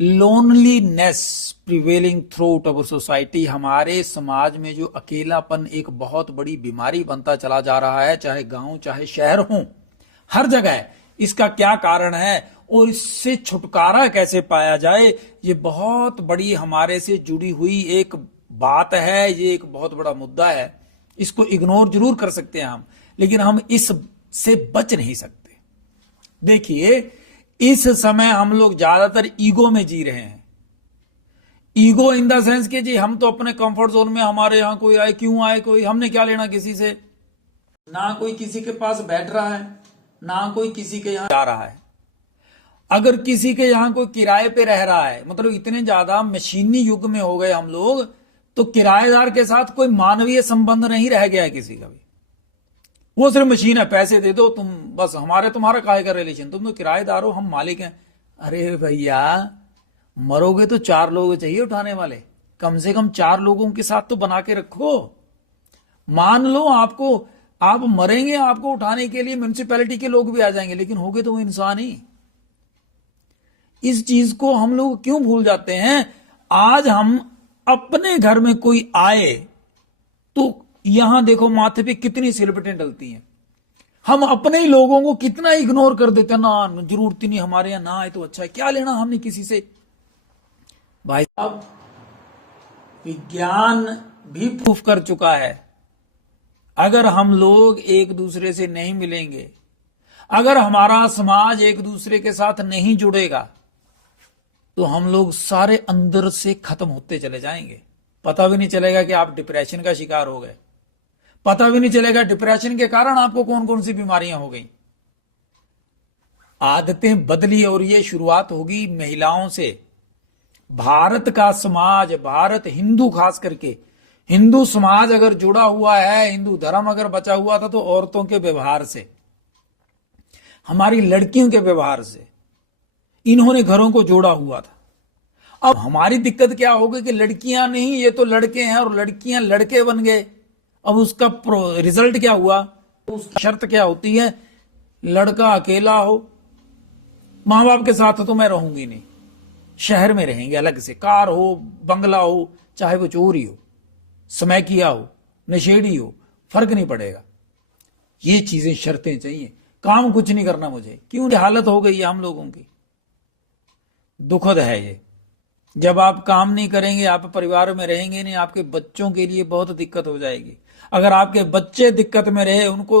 Loneliness prevailing throughout our society. हमारे समाज में जो अकेलापन एक बहुत बड़ी बीमारी बनता चला जा रहा है, चाहे गांव चाहे शहर हो, हर जगह इसका क्या कारण है और इससे छुटकारा कैसे पाया जाए, ये बहुत बड़ी हमारे से जुड़ी हुई एक बात है। ये एक बहुत बड़ा मुद्दा है, इसको इग्नोर जरूर कर सकते हैं हम, लेकिन हम इस से बच नहीं सकते। देखिए, इस समय हम लोग ज्यादातर ईगो में जी रहे हैं। ईगो इन द सेंस कि जी हम तो अपने कंफर्ट जोन में, हमारे यहां कोई आए क्यों आए, कोई हमने क्या लेना किसी से, ना कोई किसी के पास बैठ रहा है, ना कोई किसी के यहां जा रहा है। अगर किसी के यहां कोई किराए पे रह रहा है, मतलब इतने ज्यादा मशीनी युग में हो गए हम लोग, तो किराएदार के साथ कोई मानवीय संबंध नहीं रह गया है किसी का भी। वो सिर्फ मशीन है, पैसे दे दो तुम, बस हमारे तुम्हारा काहे का रिलेशन, तुम तो किराएदार हो, हम मालिक हैं। अरे भैया, मरोगे तो 4 लोग चाहिए उठाने वाले, कम से कम 4 लोगों के साथ तो बना के रखो। मान लो आप मरेंगे, आपको उठाने के लिए म्युनिसिपैलिटी के लोग भी आ जाएंगे, लेकिन होगे तो वो इंसान ही। इस चीज को हम लोग क्यों भूल जाते हैं। आज हम अपने घर में कोई आए तो यहां देखो माथे पे कितनी सिलबटें डलती हैं, हम अपने ही लोगों को कितना इग्नोर कर देते हैं। ना जरूरत ही नहीं, हमारे यहां ना आए तो अच्छा है, क्या लेना हमने किसी से। भाई साहब, विज्ञान भी प्रूफ कर चुका है, अगर हम लोग एक दूसरे से नहीं मिलेंगे, अगर हमारा समाज एक दूसरे के साथ नहीं जुड़ेगा, तो हम लोग सारे अंदर से खत्म होते चले जाएंगे। पता भी नहीं चलेगा कि आप डिप्रेशन का शिकार हो गए, पता भी नहीं चलेगा डिप्रेशन के कारण आपको कौन कौन सी बीमारियां हो गई। आदतें बदली और ये शुरुआत होगी महिलाओं से। भारत का समाज, भारत हिंदू खास करके हिंदू समाज अगर जुड़ा हुआ है, हिंदू धर्म अगर बचा हुआ था, तो औरतों के व्यवहार से, हमारी लड़कियों के व्यवहार से इन्होंने घरों को जोड़ा हुआ था। अब हमारी दिक्कत क्या होगी कि लड़कियां नहीं, ये तो लड़के हैं, और लड़कियां लड़के बन गए। अब उसका रिजल्ट क्या हुआ, उसकी शर्त क्या होती है, लड़का अकेला हो, मां बाप के साथ तो मैं रहूंगी नहीं, शहर में रहेंगे अलग से, कार हो, बंगला हो, चाहे वो चोरी हो, समैकिया हो, नशेड़ी हो, फर्क नहीं पड़ेगा। ये चीजें शर्तें चाहिए, काम कुछ नहीं करना मुझे। क्यों हालत हो गई है हम लोगों की, दुखद है ये। जब आप काम नहीं करेंगे, आप परिवार में रहेंगे नहीं, आपके बच्चों के लिए बहुत दिक्कत हो जाएगी। अगर आपके बच्चे दिक्कत में रहे, उनको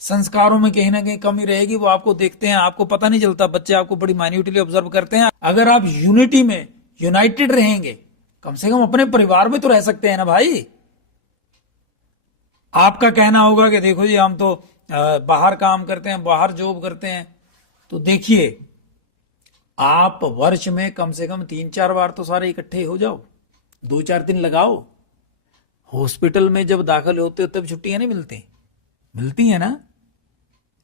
संस्कारों में कहीं ना कहीं कमी रहेगी, वो आपको देखते हैं, आपको पता नहीं चलता, बच्चे आपको बड़ी माइन्यूटली ऑब्जर्व करते हैं। अगर आप यूनिटी में यूनाइटेड रहेंगे, कम से कम अपने परिवार में तो रह सकते हैं ना भाई। आपका कहना होगा कि देखो जी हम तो बाहर काम करते हैं, बाहर जॉब करते हैं, तो देखिए आप वर्ष में कम से कम 3-4 बार तो सारे इकट्ठे हो जाओ, 2-4 दिन लगाओ। हॉस्पिटल में जब दाखिल होते हो तब छुट्टियां नहीं मिलती है ना,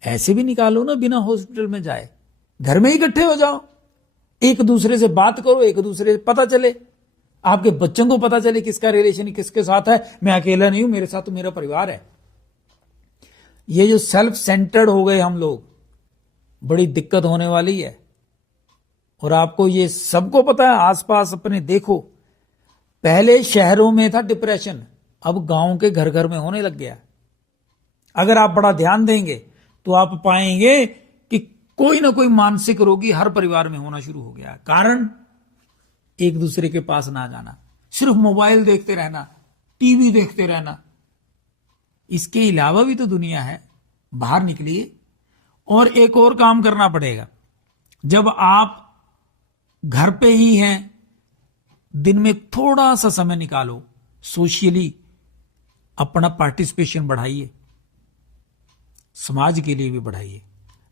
ऐसे भी निकालो ना बिना हॉस्पिटल में जाए, घर में इकट्ठे हो जाओ, एक दूसरे से बात करो, एक दूसरे से पता चले, आपके बच्चों को पता चले किसका रिलेशन किसके साथ है। मैं अकेला नहीं हूं, मेरे साथ तो मेरा परिवार है। ये जो सेल्फ सेंटर्ड हो गए हम लोग, बड़ी दिक्कत होने वाली है। और आपको ये सबको पता है, आसपास अपने देखो, पहले शहरों में था डिप्रेशन, अब गांव के घर घर में होने लग गया। अगर आप बड़ा ध्यान देंगे तो आप पाएंगे कि कोई ना कोई मानसिक रोगी हर परिवार में होना शुरू हो गया। कारण एक दूसरे के पास ना जाना, सिर्फ मोबाइल देखते रहना, टीवी देखते रहना। इसके अलावा भी तो दुनिया है, बाहर निकलिए। और एक और काम करना पड़ेगा, जब आप घर पे ही हैं, दिन में थोड़ा सा समय निकालो, सोशली अपना पार्टिसिपेशन बढ़ाइए, समाज के लिए भी बढ़ाइए।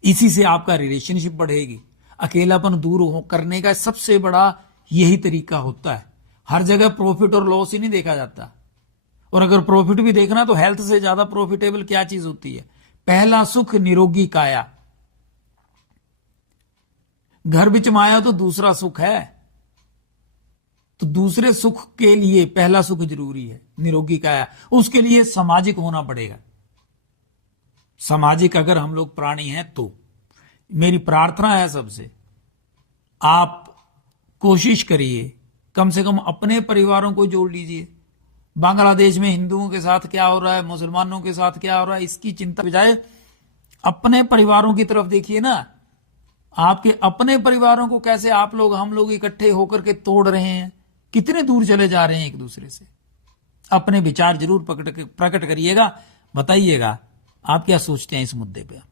इसी से आपका रिलेशनशिप बढ़ेगी। अकेलापन दूर करने का सबसे बड़ा यही तरीका होता है। हर जगह प्रॉफिट और लॉस ही नहीं देखा जाता, और अगर प्रॉफिट भी देखना तो हेल्थ से ज्यादा प्रॉफिटेबल क्या चीज होती है। पहला सुख निरोगी काया, घर बिच माया तो दूसरा सुख है। तो दूसरे सुख के लिए पहला सुख जरूरी है, निरोगी काया। उसके लिए सामाजिक होना पड़ेगा। सामाजिक अगर हम लोग प्राणी हैं तो मेरी प्रार्थना है सबसे, आप कोशिश करिए, कम से कम अपने परिवारों को जोड़ लीजिए। बांग्लादेश में हिंदुओं के साथ क्या हो रहा है, मुसलमानों के साथ क्या हो रहा है, इसकी चिंता बजाय अपने परिवारों की तरफ देखिए ना। आपके अपने परिवारों को कैसे आप लोग, हम लोग इकट्ठे होकर के तोड़ रहे हैं, कितने दूर चले जा रहे हैं एक दूसरे से। अपने विचार जरूर प्रकट करिएगा, बताइएगा आप क्या सोचते हैं इस मुद्दे पे।